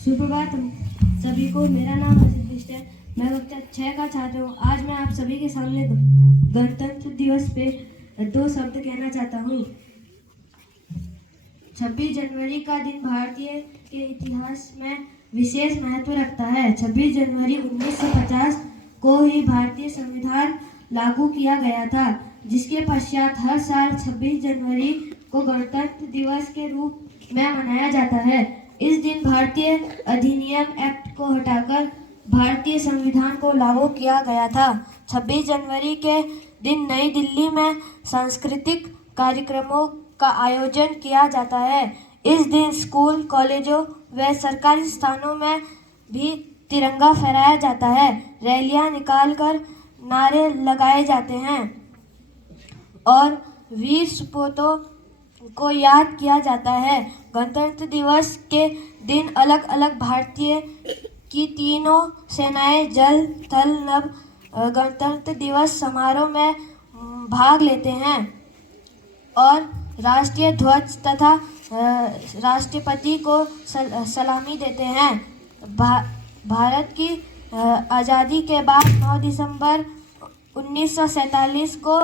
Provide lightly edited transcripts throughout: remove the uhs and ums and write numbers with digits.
सुप्रभात सभी को। मेरा नाम अजित बिष्ट है। मैं कक्षा 6 का छात्र हूँ। आज मैं आप सभी के सामने गणतंत्र दिवस पे 2 शब्द कहना चाहता हूँ। 26 जनवरी का दिन भारतीय के इतिहास में विशेष महत्व रखता है। 26 जनवरी 1950 को ही भारतीय संविधान लागू किया गया था, जिसके पश्चात हर साल 26 जनवरी को गणतंत्र दिवस के रूप में मनाया जाता है। इस दिन भारतीय अधिनियम एक्ट को हटाकर भारतीय संविधान को लागू किया गया था। 26 जनवरी के दिन नई दिल्ली में सांस्कृतिक कार्यक्रमों का आयोजन किया जाता है। इस दिन स्कूल, कॉलेजों व सरकारी स्थानों में भी तिरंगा फहराया जाता है। रैलियां निकालकर नारे लगाए जाते हैं और वीर सपूतों को याद किया जाता है। गणतंत्र दिवस के दिन अलग अलग भारतीय की तीनों सेनाएं जल, थल, नभ गणतंत्र दिवस समारोह में भाग लेते हैं और राष्ट्रीय ध्वज तथा राष्ट्रपति को सलामी देते हैं। भारत की आज़ादी के बाद 9 दिसंबर 1947 को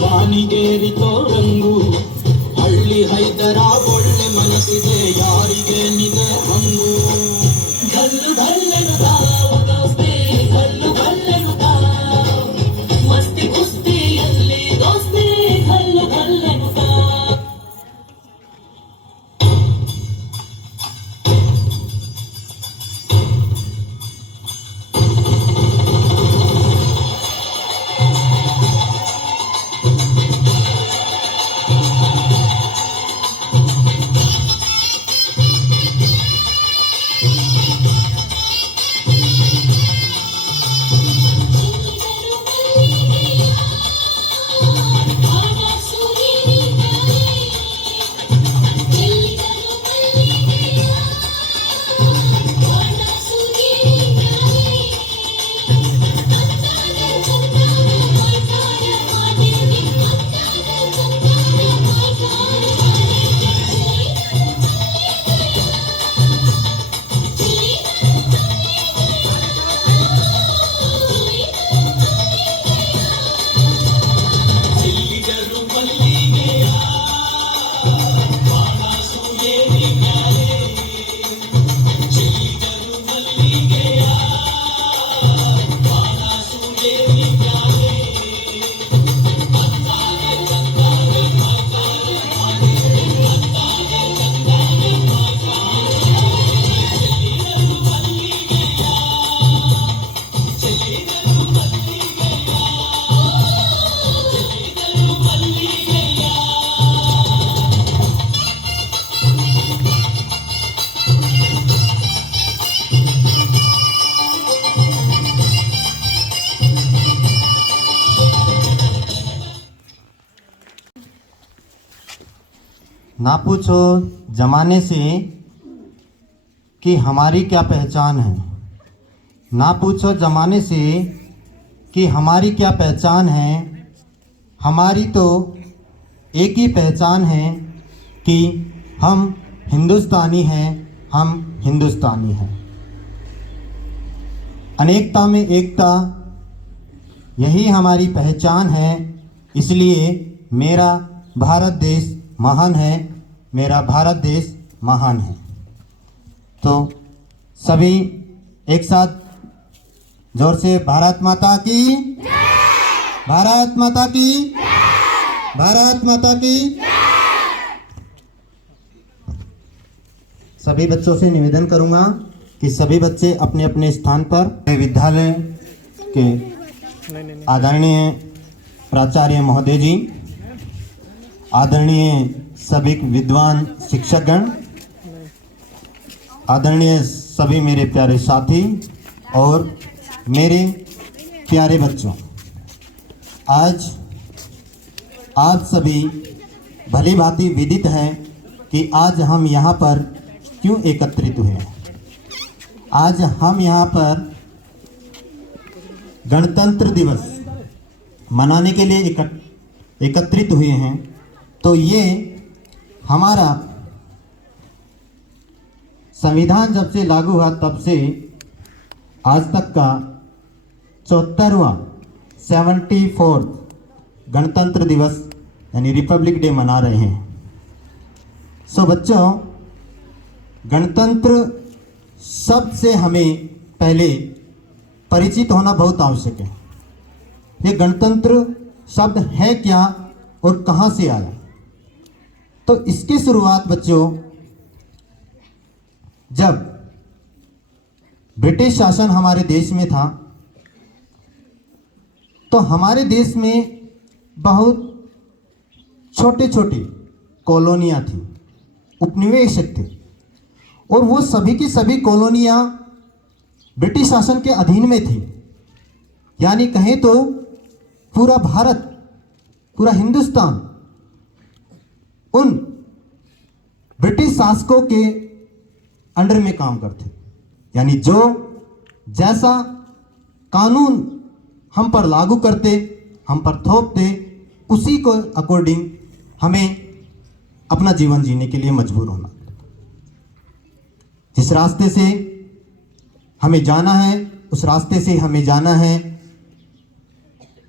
ಬಾನಿಗೇರಿತೋ ರಂಗು ಹಳ್ಳಿ ಹೈದರ ಒಳ್ಳೆ ಮನಸ್ಸಿದೆ ಯಾರಿಗೇನಿದೆ ಹಂಗು ना पूछो जमाने से कि हमारी क्या पहचान है। ना पूछो जमाने से कि हमारी क्या पहचान है। हमारी तो एक ही पहचान है कि हम हिंदुस्तानी हैं, हम हिंदुस्तानी हैं। अनेकता में एकता, यही हमारी पहचान है। इसलिए मेरा भारत देश महान है, मेरा भारत देश महान है। तो सभी एक साथ जोर से भारत माता की, भारत माता की, भारत माता की। सभी बच्चों से निवेदन करूंगा कि सभी बच्चे अपने अपने स्थान पर विद्यालय के आदरणीय प्राचार्य महोदय जी, आदरणीय सभी विद्वान शिक्षकगण, आदरणीय सभी मेरे प्यारे साथी और मेरे प्यारे बच्चों, आज आप सभी भली भांति विदित है कि आज हम यहाँ पर क्यों एकत्रित हुए हैं। आज हम यहाँ पर गणतंत्र दिवस मनाने के लिए एकत्रित हुए हैं। तो ये हमारा संविधान जब से लागू हुआ तब से आज तक का 74वां 74th गणतंत्र दिवस यानी रिपब्लिक डे मना रहे हैं। सो बच्चों, गणतंत्र शब्द से हमें पहले परिचित होना बहुत आवश्यक है। ये गणतंत्र शब्द है क्या और कहाँ से आया। तो इसकी शुरुआत बच्चों, जब ब्रिटिश शासन हमारे देश में था तो हमारे देश में बहुत छोटे छोटे कॉलोनियां थी, उपनिवेशक थे, और वो सभी की सभी कॉलोनियां ब्रिटिश शासन के अधीन में थी। यानी कहें तो पूरा भारत, पूरा हिंदुस्तान उन ब्रिटिश शासकों के अंडर में काम करते। यानी जो जैसा कानून हम पर लागू करते, हम पर थोपते, उसी को अकॉर्डिंग हमें अपना जीवन जीने के लिए मजबूर होना। जिस रास्ते से हमें जाना है उस रास्ते से हमें जाना है।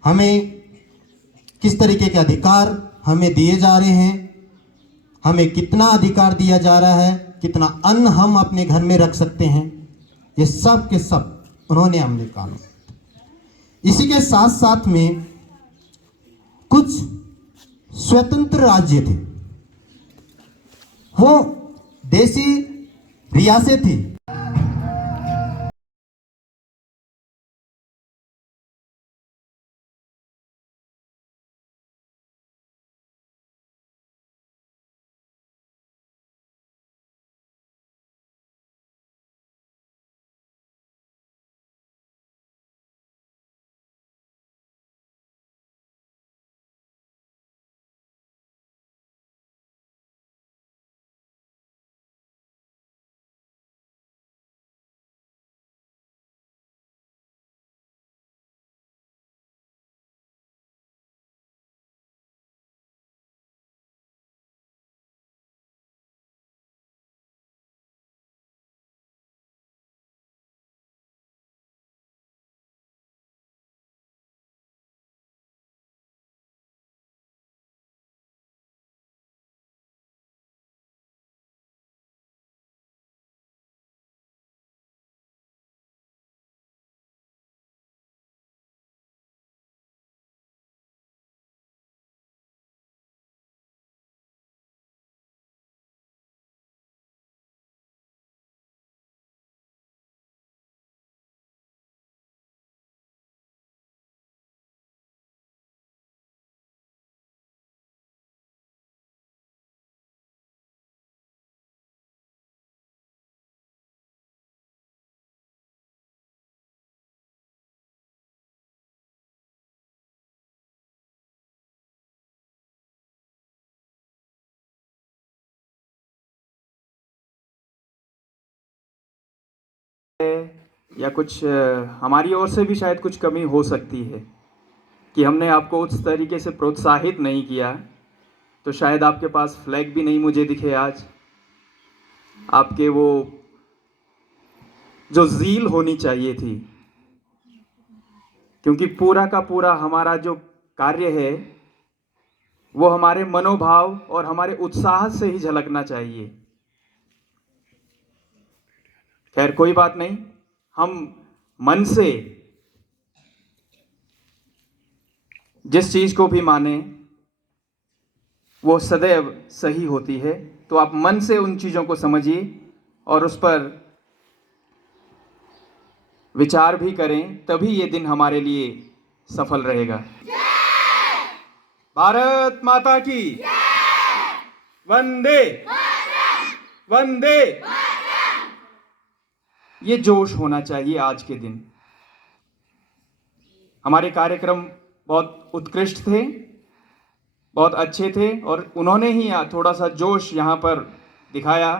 हमें किस तरीके के अधिकार हमें दिए जा रहे हैं, हमें कितना अधिकार दिया जा रहा है, कितना अन्न हम अपने घर में रख सकते हैं, ये सब के सब उन्होंने हमने कानून। इसी के साथ साथ में कुछ स्वतंत्र राज्य थे, वो देसी रियासतें थी। या कुछ हमारी ओर से भी शायद कुछ कमी हो सकती है कि हमने आपको उस तरीके से प्रोत्साहित नहीं किया, तो शायद आपके पास फ्लैग भी नहीं मुझे दिखे आज। आपके वो जो ज़ील होनी चाहिए थी, क्योंकि पूरा का पूरा हमारा जो कार्य है वो हमारे मनोभाव और हमारे उत्साह से ही झलकना चाहिए। खैर कोई बात नहीं, हम मन से जिस चीज को भी माने वो सदैव सही होती है। तो आप मन से उन चीजों को समझिए और उस पर विचार भी करें, तभी ये दिन हमारे लिए सफल रहेगा। भारत माता की वंदे वंदे। ये जोश होना चाहिए आज के दिन। हमारे कार्यक्रम बहुत उत्कृष्ट थे, बहुत अच्छे थे और उन्होंने ही थोड़ा सा जोश यहाँ पर दिखाया।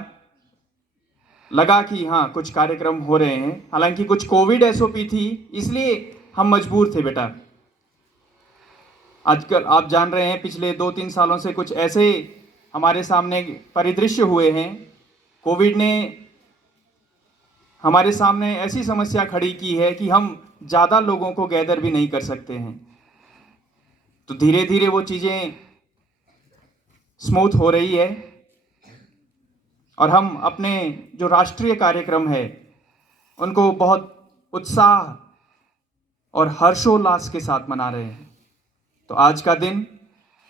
लगा कि हाँ कुछ कार्यक्रम हो रहे हैं, हालांकि कुछ कोविड एसओपी थी इसलिए हम मजबूर थे बेटा। आजकल आप जान रहे हैं पिछले 2-3 सालों से कुछ ऐसे हमारे सामने परिदृश्य हुए हैं। कोविड ने हमारे सामने ऐसी समस्या खड़ी की है कि हम ज़्यादा लोगों को गैदर भी नहीं कर सकते हैं। तो धीरे धीरे वो चीज़ें स्मूथ हो रही है और हम अपने जो राष्ट्रीय कार्यक्रम है उनको बहुत उत्साह और हर्षोल्लास के साथ मना रहे हैं। तो आज का दिन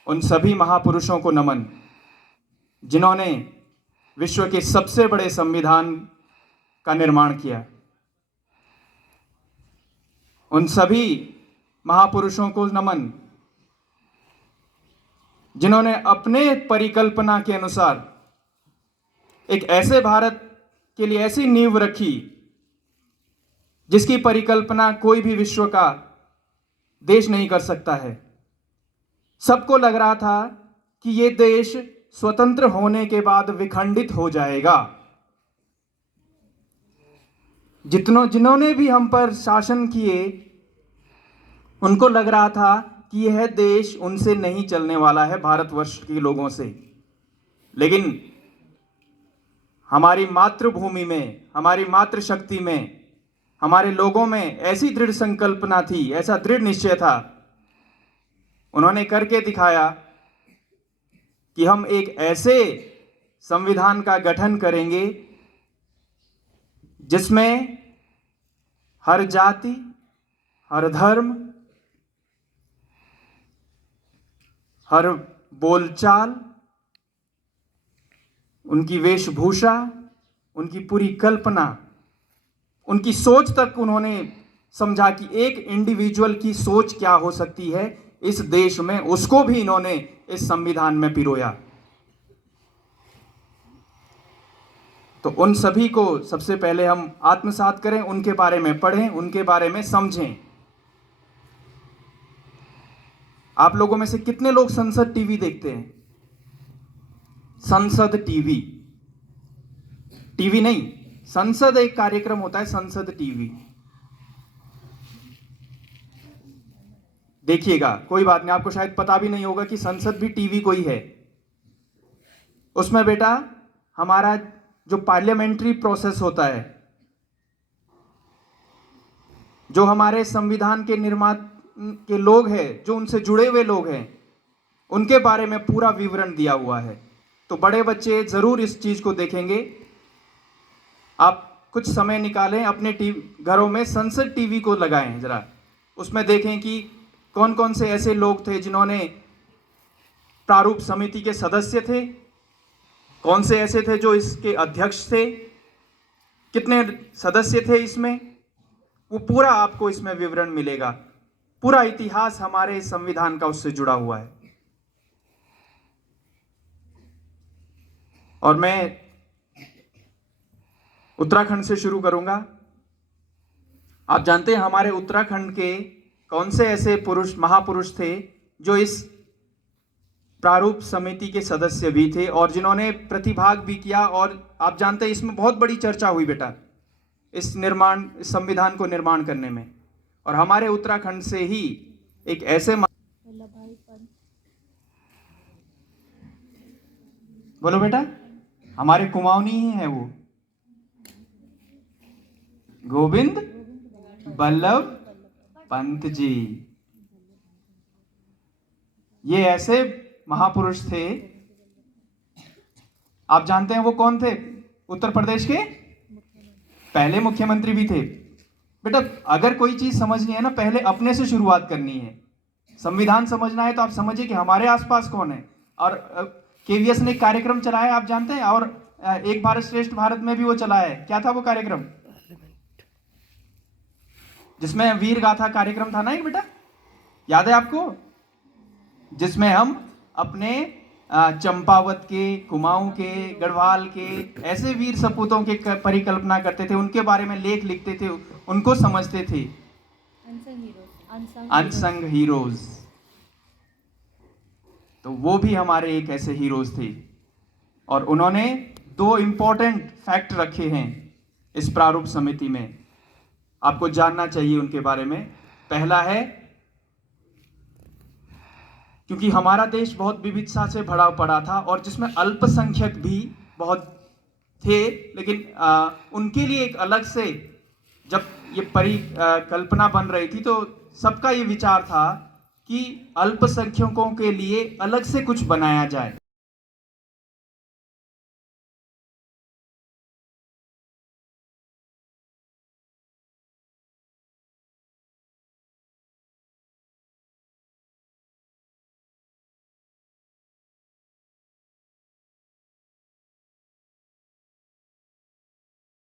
उन सभी महापुरुषों को नमन जिन्होंने विश्व के सबसे बड़े संविधान का निर्माण किया। उन सभी महापुरुषों को नमन जिन्होंने अपने परिकल्पना के अनुसार एक ऐसे भारत के लिए ऐसी नींव रखी जिसकी परिकल्पना कोई भी विश्व का देश नहीं कर सकता है। सबको लग रहा था कि ये देश स्वतंत्र होने के बाद विखंडित हो जाएगा। जिन्होंने भी हम पर शासन किए उनको लग रहा था कि यह देश उनसे नहीं चलने वाला है, भारतवर्ष के लोगों से। लेकिन हमारी मातृभूमि में, हमारी मातृशक्ति में, हमारे लोगों में ऐसी दृढ़ संकल्पना थी, ऐसा दृढ़ निश्चय था। उन्होंने करके दिखाया कि हम एक ऐसे संविधान का गठन करेंगे जिसमें हर जाति, हर धर्म, हर बोलचाल, उनकी वेशभूषा, उनकी पूरी कल्पना, उनकी सोच तक उन्होंने समझा कि एक इंडिविजुअल की सोच क्या हो सकती है इस देश में, उसको भी इन्होंने इस संविधान में पिरोया। तो उन सभी को सबसे पहले हम आत्मसात करें, उनके बारे में पढ़ें, उनके बारे में समझें। आप लोगों में से कितने लोग संसद टीवी देखते हैं? संसद टीवी, टीवी नहीं, संसद एक कार्यक्रम होता है, संसद टीवी। देखिएगा, कोई बात नहीं, आपको शायद पता भी नहीं होगा कि संसद भी टीवी कोई है। उसमें बेटा हमारा जो पार्लियामेंट्री प्रोसेस होता है, जो हमारे संविधान के निर्माण के लोग हैं, जो उनसे जुड़े हुए लोग हैं, उनके बारे में पूरा विवरण दिया हुआ है। तो बड़े बच्चे जरूर इस चीज को देखेंगे। आप कुछ समय निकालें, अपने घरों में संसद टीवी को लगाएं जरा, उसमें देखें कि कौन कौन से ऐसे लोग थे जिन्होंने प्रारूप समिति के सदस्य थे, कौन से ऐसे थे जो इसके अध्यक्ष थे, कितने सदस्य थे इसमें, वो पूरा आपको इसमें विवरण मिलेगा। पूरा इतिहास हमारे संविधान का उससे जुड़ा हुआ है। और मैं उत्तराखंड से शुरू करूंगा। आप जानते हैं हमारे उत्तराखंड के कौन से ऐसे पुरुष, महापुरुष थे जो इस प्रारूप समिति के सदस्य भी थे और जिन्होंने प्रतिभाग भी किया। और आप जानते हैं इसमें बहुत बड़ी चर्चा हुई बेटा, इस संविधान को निर्माण करने में। और हमारे उत्तराखंड से ही एक ऐसे बोलो बेटा, हमारे कुमाऊनी ही है वो, गोविंद बल्लभ पंत जी। ये ऐसे महापुरुष थे। आप जानते हैं वो कौन थे? उत्तर प्रदेश के पहले मुख्यमंत्री भी थे। बेटा, अगर कोई चीज समझनी है ना, पहले अपने से शुरुआत करनी है। संविधान समझना है तो आप समझिए कि हमारे आसपास कौन है। और केवीएस ने एक कार्यक्रम चलाया, आप जानते हैं, और एक भारत श्रेष्ठ भारत में भी वो चलाया है। क्या था वो कार्यक्रम? जिसमें वीर गाथा कार्यक्रम था ना एक, बेटा याद है आपको? जिसमें हम अपने चंपावत के, कुमाऊं के, गढ़वाल के ऐसे वीर सपूतों के परिकल्पना करते थे, उनके बारे में लेख लिखते थे, उनको समझते थे। Unsung heroes. तो वो भी हमारे एक ऐसे हीरोज थे। और उन्होंने 2 इंपॉर्टेंट फैक्ट रखे हैं इस प्रारूप समिति में, आपको जानना चाहिए उनके बारे में। पहला है, क्योंकि हमारा देश बहुत विविधता से भरा पड़ा था और जिसमें अल्पसंख्यक भी बहुत थे, लेकिन उनके लिए एक अलग से जब ये परिकल्पना बन रही थी तो सबका ये विचार था कि अल्पसंख्यकों के लिए अलग से कुछ बनाया जाए।